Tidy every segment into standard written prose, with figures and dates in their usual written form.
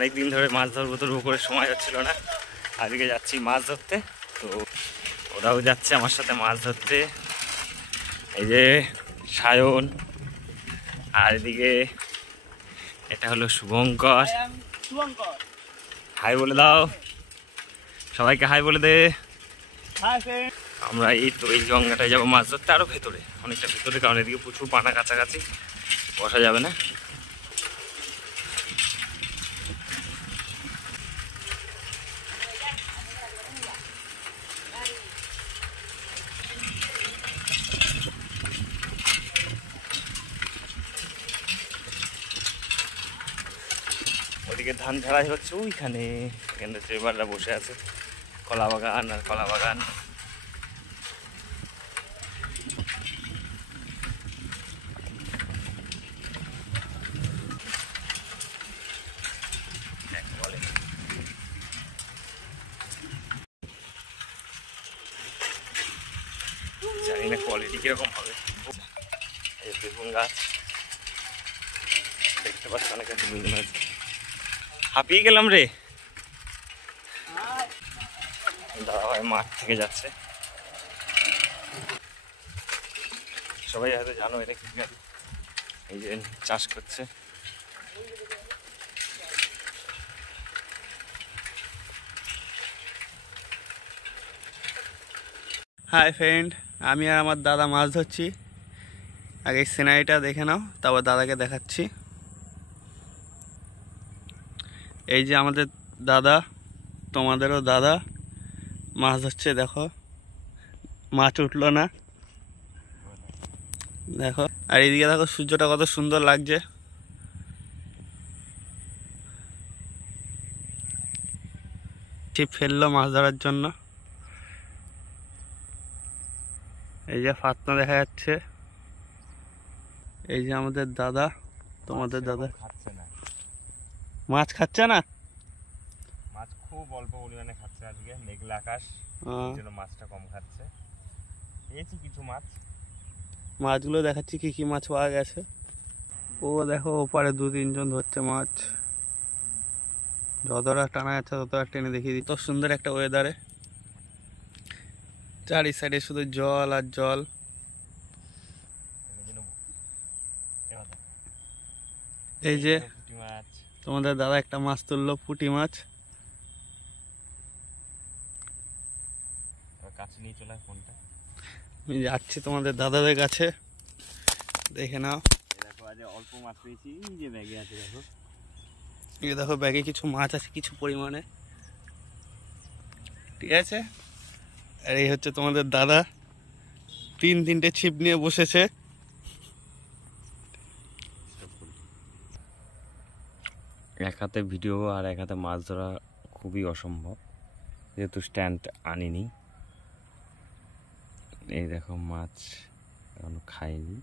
অনেক দিন ধরে মাছ ধরবো করে সময় হচ্ছিল না। আজকে যাচ্ছি মাছ ধরতে, তো ওরাও যাচ্ছে আমার সাথে মাছ ধরতে। এই যে সায়ন, আর এদিকে এটা হলো শুভঙ্কর। হাই বলে দাও সবাইকে, হাই বলে দে। আমরা এই তো এই গঙ্গাটায় যাবো মাছ ধরতে, আরো ভেতরে, অনেকটা ভেতরে, কারণ এদিকে প্রচুর পানা, কাছাকাছি বসা যাবে না। ওদিকে ধান ঝাড়াই হচ্ছে ওইখানে, এখানে লেবাররা বসে আছে, কলা বাগান আর কলা বাগান। জানি না কোয়ালিটি কিরকম হবে। এই বেগুন গাছ দেখতে পাচ্ছ, অনেক বেগুন গাছ। হাঁপিয়ে গেলাম রে। দাদা ভাই মাঠ থেকে যাচ্ছে, সবাই হয়তো জানো এটা কি গাড়ি। এই যে চাষ করছে। হাই ফ্রেন্ড, আমি আর আমার দাদা মাছ ধরছি। আগে সিনারিটা দেখে নাও, তারপর দাদাকে দেখাচ্ছি। এই যে আমাদের দাদা, তোমাদেরও দাদা মাছ ধরছে। দেখো মাছ উঠলো না, দেখো। আর এইদিকে দেখো সূর্যটা কত সুন্দর লাগছে। ছিপ ফেললো মাছ ধরার জন্য। এই যে ফাতনা দেখা যাচ্ছে। এই যে আমাদের দাদা, তোমাদের দাদা খাচ্ছে না, মাছ খাচ্ছে না, মাছ খুব অল্প পরিমাণে খাচ্ছে। আজকে মেঘলা আকাশ, এই জন্য মাছটা কম খাচ্ছে। পেয়েছি কিছু মাছ, মাছগুলো দেখাচ্ছি কি কি মাছ পাওয়া গেছে। ও দেখো ওপারে 2-3 জন ধরছে মাছ। যতটা টানা যাচ্ছে ততটা টেনে দেখিয়ে দিই। তো সুন্দর একটা ওয়েদারে, চারি সাইডে শুধু জল আর জল। এই যে তোমাদের দাদা একটা মাছ তুললো, পুঁটি মাছ। কাছে নিয়ে চলে ফোনটা। আমি যাচ্ছি তোমাদের দাদাদের কাছে, দেখে নাও। দেখো আজ অল্প মাছ পেয়েছি, এই যে ব্যাগে আছে দেখো। এই দেখো ব্যাগে কিছু মাছ আছে কিছু পরিমাণে, ঠিক আছে। আর এই হচ্ছে তোমাদের দাদা, 3-3টে ছিপ নিয়ে বসেছে। এক হাতে ভিডিও আর এক হাতে মাছ ধরা খুবই অসম্ভব, যেহেতু স্ট্যান্ড আনিনি। এই দেখো মাছ এখনো খাইনি।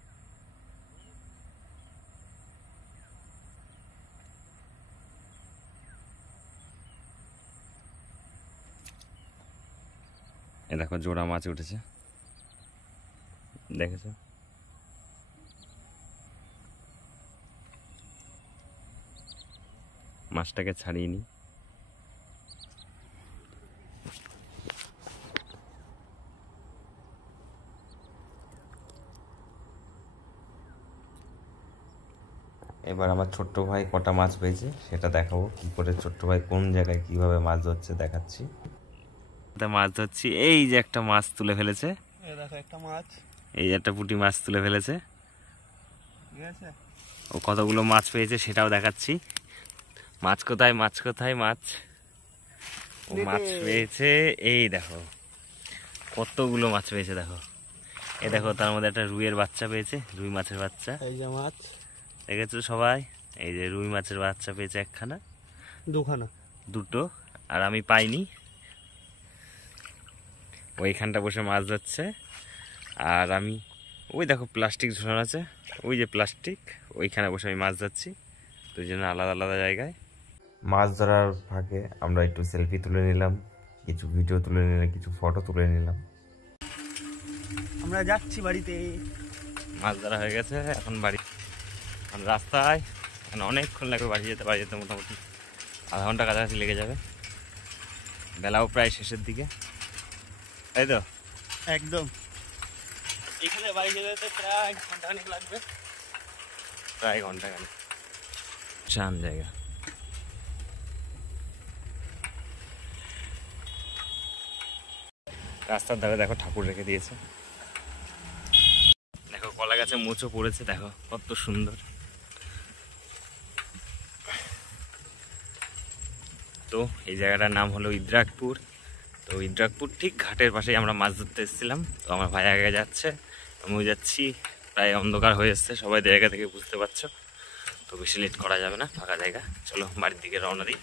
এ দেখো জোড়া মাছ উঠেছে, দেখেছো? মাছটাকে ছাড়িয়ে নি। এবার আমার ছোট্ট ভাই কটা মাছ পেয়েছে সেটা দেখাবো, কি করে ছোট্ট ভাই কোন জায়গায় কিভাবে মাছ ধরছে দেখাচ্ছি। মাছ ধরছি, এই যে একটা মাছ তুলে ফেলেছে, দেখো একটা মাছ, এই একটা পুঁটি মাছ তুলে ফেলেছে। ঠিক আছে, ও কতগুলো মাছ পেয়েছে সেটাও দেখাচ্ছি। মাছ কোথায়, মাছ কোথায়, মাছ ও মাছ পেয়েছে। এই দেখো কতগুলো মাছ পেয়েছে, দেখো। এই দেখো তার মধ্যে একটা রুইয়ের বাচ্চা পেয়েছে, রুই মাছের বাচ্চা। এই যে মাছ দেখেছো সবাই, এই যে রুই মাছের বাচ্চা পেয়েছে একখানা, দুটো, আর আমি পাইনি। ওইখানটা বসে মাছ ধরছে, আর আমি ওই দেখো প্লাস্টিক ঝোলানো আছে, ওই যে প্লাস্টিক, ওইখানে বসে আমি মাছ ধরছি। দুই জন্য আলাদা আলাদা জায়গায় মাছ ধরার ফাঁকে আমরা একটু সেলফি তুলে নিলাম, কিছু ভিডিও তুলে নিলাম, কিছু ফটো তুলে নিলাম। আমরা যাচ্ছি বাড়িতে। মাছ ধরা হয়ে গেছে, এখন বাড়ি রাস্তায়, এখন অনেকক্ষণ লাগবে বাড়ি যেতে মোটামুটি আধা ঘন্টা কাছাকাছি লেগে যাবে, বেলাও প্রায় শেষের দিকে, তাই তো? একদম। এখানে বাড়ি যেতে যেতে প্রায় ঘন্টাখানেক লাগবে। প্রায় ঘন্টাখানেক। শান জায়গা। রাস্তার ধারে দেখো ঠাকুর রেখে দিয়েছে, দেখো কলা গাছে মোচও পড়েছে, দেখো কত সুন্দর। তো এই জায়গাটার নাম হলো ইদ্রাকপুর। তো ইদ্রাকপুর ঠিক ঘাটের পাশেই আমরা মাছ ধরতে এসেছিলাম। তো আমার ভাই আগে যাচ্ছে, আমিও যাচ্ছি, প্রায় অন্ধকার হয়ে এসছে, সবাই জায়গা থেকে বুঝতে পারছো। তো বেশি লেট করা যাবে না, ফাঁকা জায়গা, চলো বাড়ির দিকে রওনা দিই।